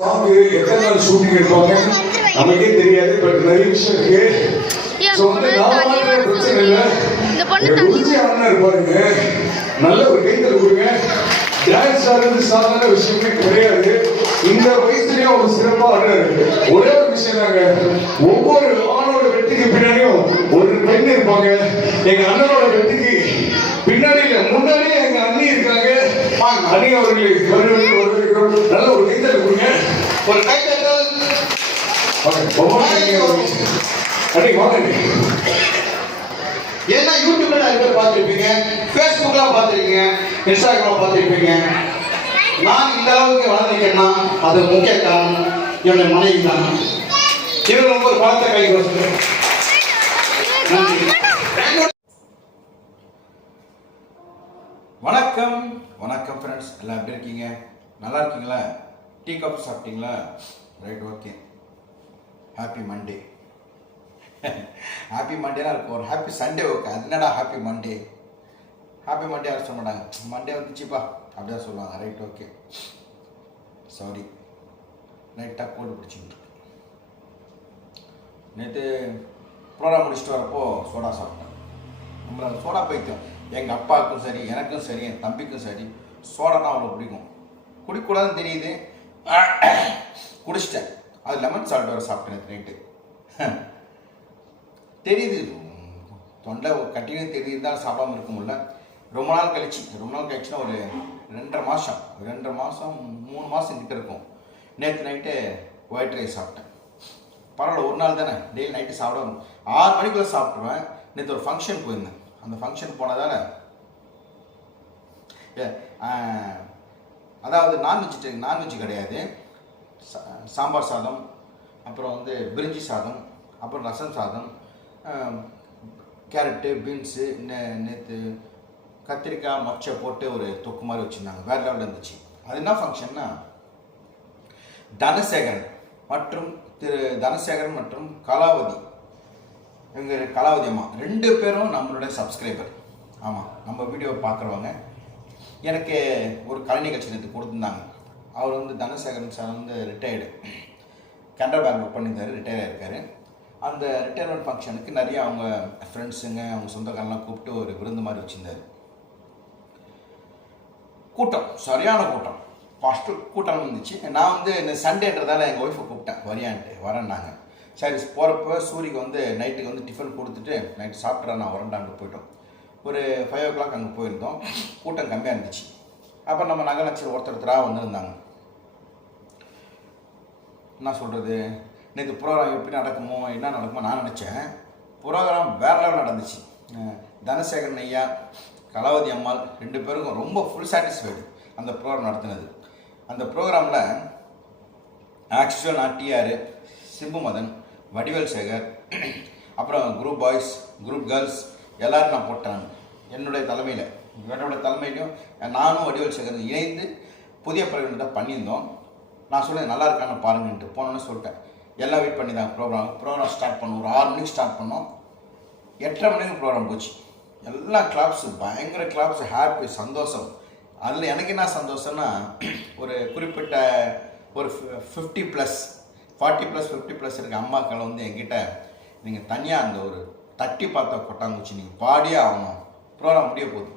Song எத்தனை நாள் shooting எடுப்பாங்க? நமக்கே தெரியாது பட் நிறைய விஷயம் இருக்கு. ஸோ வந்து நான் பிரச்சனை இல்லை. குருஜி அண்ணா இருப்பாருங்க நல்ல ஒரு கைத்தல் கொடுங்க டான்ஸ் ஆடுறது சாதாரண விஷயமே கிடையாது. இந்த வயசுலயும் ஒரு சிறப்பா ஆடுறாரு. ஒரே ஒரு விஷயம் தாங்க ஒவ்வொரு ஆணோட வெற்றிக்கு பின்னாடியும் ஒரு பெண் இருப்பாங்க. எங்க அண்ணனோட வெற்றிக்கு பின்னாடி முன்னாடியே எங்க அண்ணி இருக்காங்க. அண்ணி அவர்களை வரவேற்று வரவேற்கிறோம் நல்ல ஒரு கைத்தல் கொடுங்க. ஒரு கையும் அண்ணி வாங்க. ஏன்னா யூடியூப்ல நிறைய பேர் பார்த்துருப்பீங்க ஃபேஸ்புக்லாம் பார்த்துருக்கீங்க இன்ஸ்டாகிராம் பார்த்துருப்பீங்க. நான் இந்த அளவுக்கு வளர்ந்துருக்கேன்னா அது முக்கிய காரணம் என்னுடைய மனைவி தான். இவங்க ஒரு பழத்தை கை வணக்கம். வணக்கம் ஃப்ரெண்ட்ஸ் எல்லாம் எப்படி இருக்கீங்க? நல்லா இருக்கீங்களா டீ காஃபி சாப்பிட்டீங்களா? Right okay happy Monday happy மண்டேலாம் இருக்கும். ஒரு ஹாப்பி சண்டே ஓகே அது என்னடா ஹாப்பி மண்டே ஹாப்பி மண்டே யாரும் சொல்ல மாட்டாங்க மண்டே வந்துச்சுப்பா. அப்படிதான் சொல்லுவாங்க. ரைட் ஓகே சாரி லைட்டாக கோடு பிடிச்சிக்கிட்டு நேற்று ப்ரோக்ராம் முடிச்சுட்டு வரப்போ சோடா சாப்பிட்டேன். நம்மளை சோடா பைத்தியம். எங்கள் அப்பாவுக்கும் சரி எனக்கும் சரி என் தம்பிக்கும் சரி சோடானா அவ்வளோ பிடிக்கும். குடிக்கூடாதுன்னு தெரியுது. குடிச்சிட்டேன். அது லெமன் சால்ட் வர சாப்பிட்டேன் நைட்டு தெரியுது. தொண்டை கட்டினு தெரியுது. தான் சாப்பிடாம இருக்க முடியல. ரொம்ப நாள் கழிச்சு ரொம்ப நாள் கழிச்சுன்னா ஒரு ரெண்டரை மாதம் ரெண்டரை மாதம் மூணு மாதம் கிட்ட இருக்கும். நேற்று நைட்டு ஒயிட் ரைஸ் சாப்பிட்டேன். பரவாயில்ல ஒரு நாள் தானே. டெய்லி நைட்டு சாப்பிடணும் ஆறு மணிக்குள்ள சாப்பிட்ருவேன் நேற்று ஒரு ஃபங்க்ஷன் போயிருந்தேன். அந்த ஃபங்க்ஷன் போனதால் அதாவது நான்வெஜ் நான்வெஜ் கிடையாது. சா- சாம்பார் சாதம் அப்புறம் வந்து பிரிஞ்சி சாதம் அப்புறம் ரசம் சாதம் கேரட்டு பீன்ஸு நேற்று கத்திரிக்காய் மொச்சை போட்டு ஒரு தொக்கு மாதிரி வச்சுருந்தாங்க. வேறு லெவலில் இருந்துச்சு. அது என்ன ஃபங்க்ஷன்னா தனசேகரன் மற்றும் திரு தனசேகரன் மற்றும் கலாவதி. இவங்க கலாவதி அம்மா. ரெண்டு பேரும் நம்மளுடைய சப்ஸ்கிரைபர் ஆமாம் நம்ம வீடியோ பார்க்குறவங்க. எனக்கு ஒரு கலை நிகழ்ச்சி நேற்று கொடுத்துருந்தாங்க. அவர் வந்து தனசேகரன் சார் வந்து ரிட்டையர்டு கனரா பேங்க் ஒர்க் பண்ணியிருந்தாரு ரிட்டையர் ஆயிருக்காரு. அந்த ரிட்டையர்மெண்ட் ஃபங்க்ஷனுக்கு நிறைய அவங்க ஃப்ரெண்ட்ஸுங்க அவங்க சொந்தக்காரெலாம் கூப்பிட்டு ஒரு விருந்து மாதிரி வச்சுருந்தாரு. கூட்டம் சரியான கூட்டம். ஃபஸ்ட்டு கூட்டம் இருந்துச்சு நான் வந்து இந்த சண்டேன்றதால எங்கள் ஒய்ஃபை கூப்பிட்டேன். வரியான்ட்டு வரேன்னாங்க. சரி போகிறப்ப சூரிக்கு வந்து நைட்டுக்கு வந்து டிஃபன் கொடுத்துட்டு நைட்டு சாப்பிட்றா நான் வரண்டான்ட்டு போயிட்டோம். ஒரு ஃபைவ் ஓ கிளாக் அங்கே போயிருந்தோம். கூட்டம் கம்மியாக இருந்துச்சு. அப்போ நம்ம நகராட்சியில் ஒருத்தர் ஒருத்தராக வந்திருந்தாங்க. என்ன சொல்கிறது நேற்று ப்ரோக்ராம் எப்படி நடக்குமோ என்ன நடக்குமோ நான் நினச்சேன். ப்ரோக்ராம் வேற லெவல் நடந்துச்சு. தனசேகரன் ஐயா கலாவதி அம்மாள் ரெண்டு பேருக்கும் ரொம்ப ஃபுல் சாட்டிஸ்ஃபைடு அந்த ப்ரோக்ராம் நடத்தினது. அந்த ப்ரோக்ராமில் ஆக்சுவல் நான் டிஆர் சிம்பு மதன் வடிவேல் சேகர் அப்புறம் குரூப் பாய்ஸ் குரூப் கேர்ள்ஸ் எல்லோரும் நான் போட்டேன். என்னுடைய தலைமையில் என்னோட தலைமையிலையும் நானும் வடிவேல் சேகரன் இணைந்து புதிய பிரகடனத்தை பண்ணியிருந்தோம். நான் சொல்லுவேன் நல்லா இருக்கான்னு பாருங்கன்ட்டு போனோன்னு சொல்லிட்டேன். எல்லாம் வெயிட் பண்ணி தான் ப்ரோக்ராம் ப்ரோக்ராம் ஸ்டார்ட் பண்ணோம். ஒரு ஆறு மணிக்கு ஸ்டார்ட் பண்ணோம். எட்டரை மணிக்கு ப்ரோக்ராம் போச்சு. எல்லா கிளாப்ஸ் பயங்கர கிளாப்ஸ் ஹாப்பி சந்தோஷம். அதில் எனக்கு என்ன சந்தோஷம்னா ஒரு குறிப்பிட்ட ஒரு fifty plus forty plus fifty plus இருக்க அம்மாக்கள் வந்து என்கிட்ட நீங்கள் தனியாக அந்த ஒரு தட்டி பார்த்த கொட்டாங்குச்சி நீங்கள் பாடியே ஆகணும். ப்ரோக்ராம் முடிய போகுது.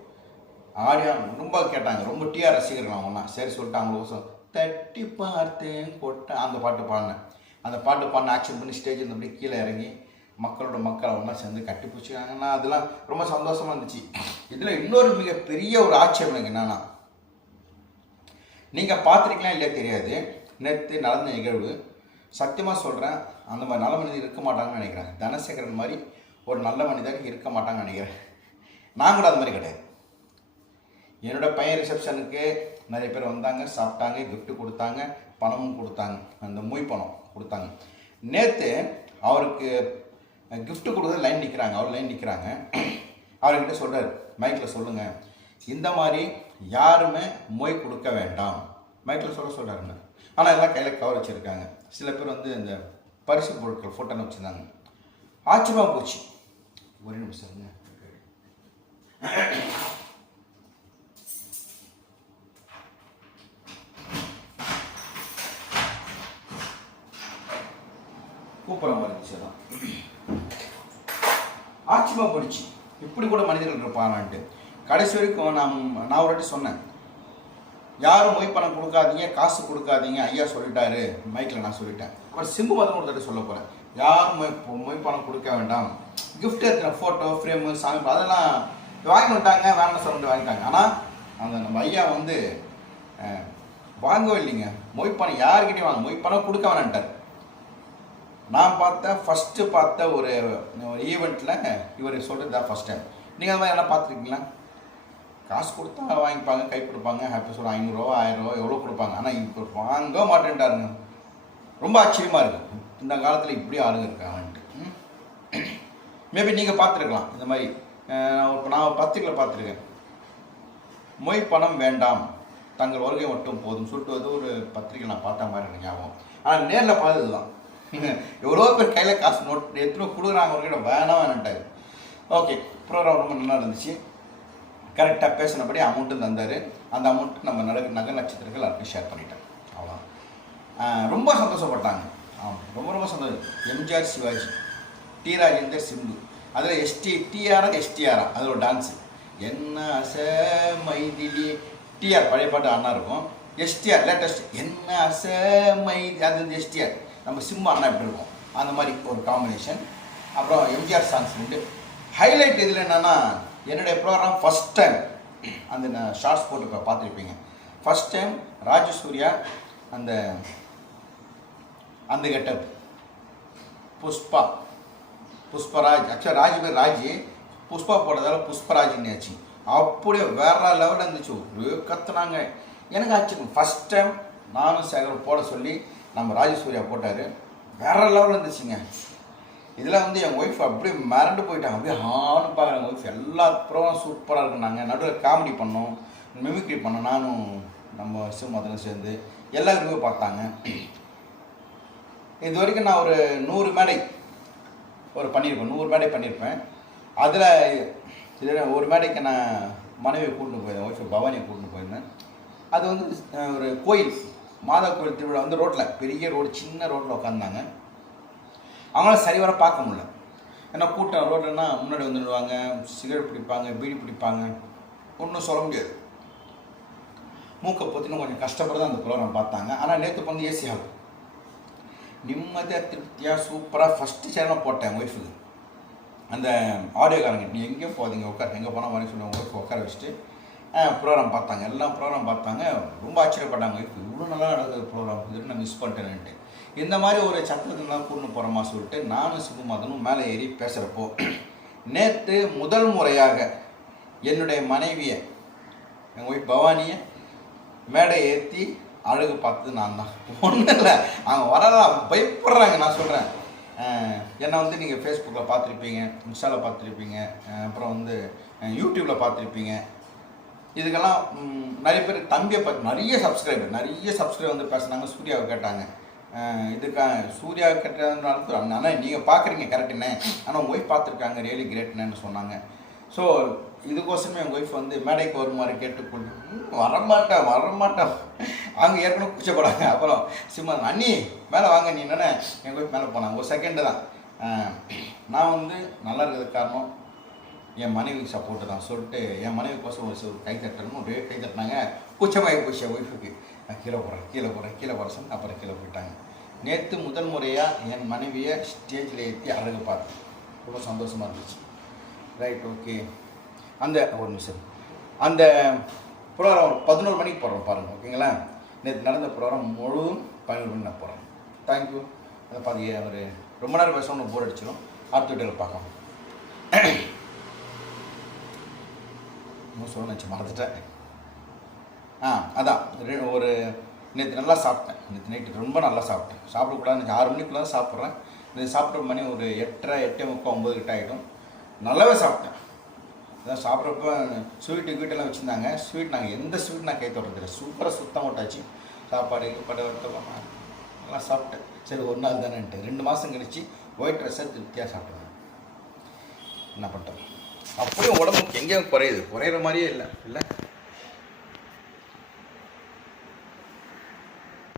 ஆடியா ரொம்ப கேட்டாங்க. ரொம்ப டிஆர் ரசிகர்கள் அவங்கலாம் சரி சொல்லிட்டு அவங்களுக்கோசம் தட்டி பார்த்தேன் கொட்ட அந்த பாட்டு பாடினேன். அந்த பாட்டு பாடின ஆக்ஷன் பண்ணி ஸ்டேஜ் அப்படியே கீழே இறங்கி மக்களோட மக்கள் ஒன்றா சேர்ந்து கட்டிப்பிடிச்சிக்காங்கன்னா அதெல்லாம் ரொம்ப சந்தோஷமாக இருந்துச்சு. இதில் இன்னொரு மிகப்பெரிய ஒரு ஆட்சேபம் எனக்கு என்னன்னா நீங்கள் பார்த்துருக்கலாம் இல்லையா தெரியாது. நேற்று நடந்த நிகழ்வு. சத்தியமாக சொல்கிறேன் அந்த மாதிரி நல்ல மனிதர் இருக்க மாட்டாங்கன்னு நினைக்கிறேன். தனசேகரன் மாதிரி ஒரு நல்ல மனிதர் இருக்க மாட்டாங்கன்னு நினைக்கிறேன். நான் கூட அது மாதிரி கிடையாது என்னோட பையன் ரிசப்ஷனுக்கு நிறைய பேர் வந்தாங்க சாப்பிட்டாங்க கிஃப்ட்டு கொடுத்தாங்க பணமும் கொடுத்தாங்க. அந்த மொய் பணம் கொடுத்தாங்க. நேற்று அவருக்கு கிஃப்ட்டு கொடுக்குறது லைன் நிற்கிறாங்க அவர் லைன் நிற்கிறாங்க அவர்கிட்ட சொல்கிறார் மைக்கில் சொல்லுங்கள் இந்த மாதிரி யாருமே மொய் கொடுக்க வேண்டாம். மைக்கில் சொல்ல சொல்கிறாருங்க ஆனால் எல்லாம் கையில் கவர் வச்சுருக்காங்க. சில பேர் வந்து இந்த பரிசு பொருட்கள் ஃபோட்டோன்னு வச்சுருந்தாங்க. ஆச்சரியமாக போச்சு. ஒரே நிமிஷம் இருங்க. கூப்பிட்ற மாதிரி இருந்துச்சு அதான். ஆச்சரியமாக போயிடுச்சு. இப்படி கூட மனிதர்கள் இருப்பாங்கன்ட்டு. கடைசி வரைக்கும் நான் நான் ஒரு வாட்டி சொன்னேன். யாரும் மொய் பணம் கொடுக்காதீங்க காசு கொடுக்காதீங்க ஐயா சொல்லிட்டாரு. மைக்கில் நான் சொல்லிட்டேன். அப்புறம் சிம்பு மதம் ஒரு தடவை சொல்ல போகிறேன் யாரும் மொய் மொய் பணம் கொடுக்க வேண்டாம். கிஃப்ட் எடுத்துன ஃபோட்டோ ஃப்ரேமு சாமி அதெல்லாம் வாங்கி வந்துட்டாங்க வேணாம் சொல்லிட்டு வாங்கிட்டாங்க. ஆனால் அந்த நம்ம ஐயா வந்து வாங்கவே இல்லைங்க. மொய் பணம் யாருக்கிட்டையும் வாங்க மொய் பணம் கொடுக்க வேணான்ட்டார் நான் பார்த்த ஃபஸ்ட்டு பார்த்த ஒரு ஒரு ஈவெண்ட்டில் இவர் சொல்கிறது தான் ஃபஸ்ட் டைம் நீங்கள் அது மாதிரி எல்லாம் பார்த்துருக்கீங்களா? காசு கொடுத்தா வாங்கிப்பாங்க கை கொடுப்பாங்க ஹாப்பி சொல்ல ஐநூறுரூவா ஆயிரரூவா எவ்வளோ கொடுப்பாங்க. ஆனால் இப்போ வாங்க மாட்டேன்ட்டாருங்க. ரொம்ப ஆச்சரியமாக இருக்குது இந்த காலத்தில் இப்படி ஆளுங்க இருக்காங்கன்ட்டு. மேபி நீங்கள் பார்த்துருக்கலாம். இந்த மாதிரி நான் பத்திரிக்கையில் பார்த்துருக்கேன். மொய் பணம் வேண்டாம். தங்கள் வருகை மட்டும் போதும் சொல்லிட்டு வந்து ஒரு பத்திரிக்கை நான் பார்த்த மாதிரி எனக்கு ஞாபகம். ஆனால் நேரில் பார்த்தது தான் எவ்வளோ பேர் கையில் காசு நோட் எத்தனை கொடுக்குறாங்க அவர்கிட்ட வேணாம் வேணான்ட்டாரு. ஓகே ப்ரோக்ராம் ரொம்ப நல்லா இருந்துச்சு. கரெக்டாக பேசினபடி அமௌண்ட்டும் தந்தார். அந்த அமௌண்ட் நம்ம நக நகை நட்சத்திரங்கள் எல்லாருக்கும் ஷேர் பண்ணிட்டேன். அவ்வளோ ரொம்ப சந்தோஷப்பட்டாங்க. ஆமாம் ரொம்ப ரொம்ப சந்தோஷம். எம்ஜிஆர் சிவாஜி டி ராஜேந்தர் சிந்து. அதில் எஸ்டி டிஆரா எஸ்டிஆரா அதில் ஒரு டான்ஸு என்ன அச மைதிலி. டிஆர் பழைய பாட்டு அண்ணா இருக்கும். எஸ்டிஆர் லேட்டஸ்ட் என்ன அச மைதி அது வந்து எஸ்டிஆர் நம்ம சிம்மா அண்ணா எப்படி இருக்கும். அந்த மாதிரி ஒரு காம்பினேஷன் அப்புறம் எம்ஜிஆர் சாங்ஸ் உண்டு ஹைலைட் இதில் என்னென்னா என்னுடைய ப்ரோக்ராம் ஃபஸ்ட் டைம் அந்த நான் ஷார்ட்ஸ் போட்டு பார்த்துருப்பீங்க. ஃபஸ்ட் டைம் ராஜ சூர்யா அந்த அந்த கெட்டப். புஷ்பா. புஷ்பராஜ். ஆக்சுவலாக ராஜ் பேர் ராஜ். புஷ்பா போட்டதால் புஷ்பராஜ்னு ஆச்சு. அப்படியே வேற லெவலில் இருந்துச்சு. ஒரே கத்துனாங்க. எனக்கு ஆச்சு ஃபஸ்ட் டைம் நானும் சேகர் போட சொல்லி நம்ம ராஜசூர்யா போட்டார். வேற லெவலில் இருந்துச்சுங்க. இதெல்லாம் வந்து என் ஒய்ஃப் அப்படியே மிரண்டு போயிட்டாங்க. அப்படியே ஹான்னு பார்க்குறேன் ஒய்ஃப் எல்லா ப்ரோவும் சூப்பராக இருக்குனாங்க நடுவில் காமெடி பண்ணோம். மிமிக்ரி பண்ணோம். நானும் நம்ம சிவமதனும் சேர்ந்து எல்லாருக்குமே பார்த்தாங்க. இது வரைக்கும் நான் ஒரு நூறு மேடை ஒரு பண்ணியிருப்பேன் நூறு மேடை பண்ணியிருப்பேன். அதில் இதில் ஒரு மேடைக்கு நான் மனைவியை கூட்டின்னு போயிருந்தேன் ஒய்ஃபு பவானியை கூட்டின்னு போயிருந்தேன். அது வந்து ஒரு கோயில் மாதா கோயில் திருவிழா வந்து ரோட்டில் பெரிய ரோடு சின்ன ரோட்டில் உட்காந்தாங்க அவங்களால சரிவர பார்க்க முடியல. ஏன்னா கூட்டம் ரோடுனா முன்னாடி வந்துடுவாங்க சிகரெட் பிடிப்பாங்க பீடி பிடிப்பாங்க. ஒன்றும் சொல்ல முடியாது. மூக்கை பொத்தினும் கொஞ்சம் கஷ்டப்பட்டு தான் அந்த குளம் பார்த்தாங்க. ஆனால் நேற்று வந்து ஏசி ஆகும் நிம்மதியாக திருப்தியாக சூப்பராக ஃபஸ்ட்டு சேனல் போட்டேன் ஒய்ஃபுக்கு அந்த ஆடியோக்காரங்க நீ எங்கேயும் போதீங்க உட்கார். எங்கே போனால் வர சொல்லி ஒய்ஃப் உட்கார வச்சுட்டு. ப்ரோக்ராம் பார்த்தாங்க. எல்லாம் ப்ரோக்ராம் பார்த்தாங்க. ரொம்ப ஆச்சரியப்பட்டாங்க ஒய்ஃப் இவ்வளோ நல்லா நடக்குது ப்ரோக்ராம் இது நான் மிஸ் பண்ணிட்டேன்ட்டு இந்த மாதிரி ஒரு சக்கரத்துலாம் கூட்டு போகிறோமா சொல்லிட்டு நானும் சிவமாதனும் மேலே ஏறி பேசுகிறப்போ நேற்று முதல் முறையாக என்னுடைய மனைவியை எங்கள் ஒய்ஃப் பவானியை மேடை ஏற்றி அழகு பார்த்தது நான் தான். ஒன்றும் இல்லை. அவங்க வரலாம் பயப்படுறாங்க நான் சொல்கிறேன் என்னை வந்து நீங்கள் ஃபேஸ்புக்கில் பார்த்துருப்பீங்க இன்ஸ்டாவில் பார்த்துருப்பீங்க அப்புறம் வந்து யூடியூப்பில் பார்த்துருப்பீங்க. இதுக்கெல்லாம் நிறைய பேர் தம்பியை பார்த்து நிறைய சப்ஸ்கிரைபர் நிறைய சப்ஸ்கிரைபர் வந்து பேசுனாங்க சூர்யாவை கேட்டாங்க. இதுக்காக சூர்யா கேட்டதுனால ஆனால் நீங்கள் பார்க்குறீங்க கரெக்டுண்ணே ஆனால் உங்கள் ஒய்ஃப் பார்த்துருக்காங்க ரியலி கிரேட்னு சொன்னாங்க. ஸோ இதுக்கோசமே எங்கள் ஒய்ஃப் வந்து மேடைக்கு வருமாறு கேட்டுக்கொண்டு வரமாட்டேன் வரமாட்டேன் அவங்க ஏற்கனவே கூச்சப்படாங்க அப்புறம் சிம்மா அண்ணி மேலே வாங்க நீ என்னென்ன எங்கள் ஒய்ஃப் மேலே போனாங்க. ஒரு செகண்டு தான். நான் வந்து நல்லா இருக்கிறதுக்கு காரணம் என் மனைவிக்கு சப்போர்ட்டு தான் சொல்லிட்டு என் மனைவிக்கோசம் ஒரு ஒரு கை தட்டணும் ஒரே கை தட்டினாங்க. கூச்சமாகி போச்சு என் ஒய்ஃபுக்கு நான் கீழே போகிறேன் கீழே போகிறேன் கீழே போகிற சொன்னேன் அப்புறம் கீழே போயிட்டாங்க. நேற்று முதல் முறையாக என் மனைவியை ஸ்டேஜில் ஏற்றி அழகு பார்த்தேன். ரொம்ப சந்தோஷமாக இருந்துச்சு. ரைட் ஓகே அந்த ஒரு நிமிஷம். அந்த ப்ரோக்ராம் ஒரு பதினோரு மணிக்கு போடுறோம் பாருங்கள் ஓகேங்களா நேற்று நடந்த ப்ரோக்ராம் முழுவதும் பதினோரு நான் போகிறேன் தேங்க்யூ அதை பாதி ஒரு ரொம்ப நேரம் பேசணும் போர் அடிச்சிடும் அடுத்த வீட்டில் பார்க்கலாம். இன்னும் சொல்ல நினச்சி மறந்துட்டேன். ஆ அதான். ஒரு நேற்று நல்லா சாப்பிட்டேன். நேற்று நைட்டு ரொம்ப நல்லா சாப்பிட்டேன். சாப்பிடக்கூடாது ஆறு மணிக்குள்ளே தான் சாப்பிட்றேன். நேற்று சாப்பிட்ற மணி ஒரு எட்டரை எட்டே முக்கால் ஒம்பது கிட்ட ஆகிடும் நல்லாவே சாப்பிட்டேன். அதான் சாப்பிட்றப்ப ஸ்வீட்டு கீட்டெல்லாம் வச்சுருந்தாங்க. ஸ்வீட் நாங்கள் எந்த ஸ்வீட் நான் கை தொடுறதில்ல சூப்பராக சுத்தம் விட்டாச்சு சாப்பாடு கீப்பாடு வறுத்தலாம் நல்லா சாப்பிட்டேன். சரி ஒரு நாள் தானேன்ட்டு. ரெண்டு மாதம் கழிச்சு ஒயிட் ரைஸை திருப்தியாக சாப்பிடுவேன் என்ன பண்ணுறோம் அப்படியும் உடம்புக்கு எங்கேயும் குறையுது. குறையிற மாதிரியே இல்லை. இல்லை?